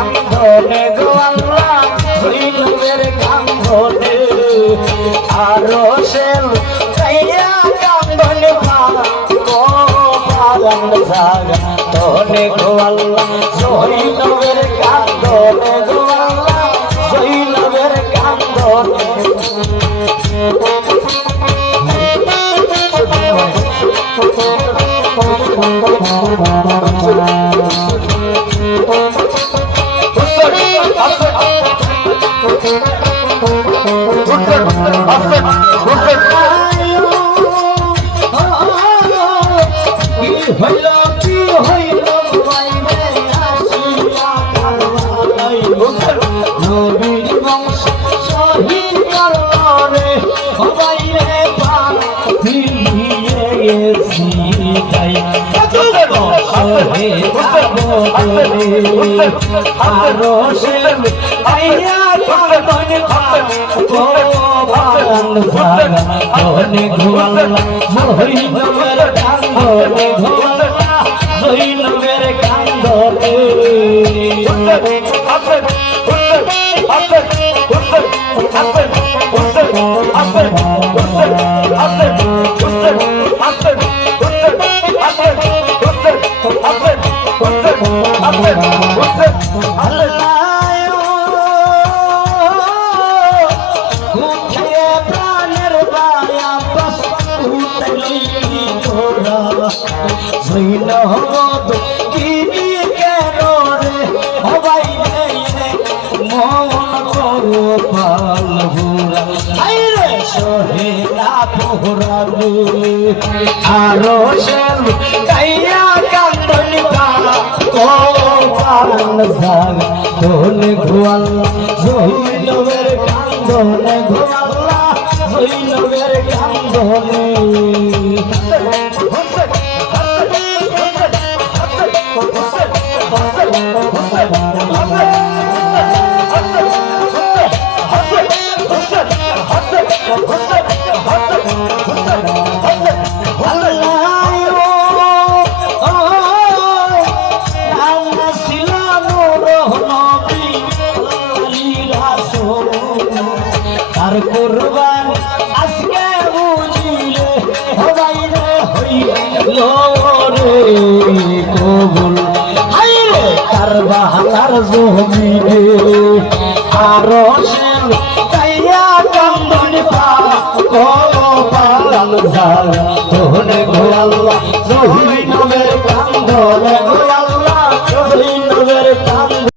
কান্দনে গো আল্লাহ জৈনবের কান্দনে আরো sell Kayah কান্দনে গো পালন জাগা তোনে গো আল্লাহ জৈনবের কান্দনে গো আল্লাহ জৈনবের কান্দনে আরো সেল কাইয়া কান্দনি গো পালন জাগা তোনে গো আল্লাহ জৈনবের কান্দনে গো আল্লাহ জৈনবের কান্দনে কুরবান আজকে বুঝিলে হবাই রে হইলো রে কবুল হাইরে কারবালার জমিনে আরো সেল কাইয়া কান্দনি গো পালন জাগা তোনে গো আল্লাহ জহির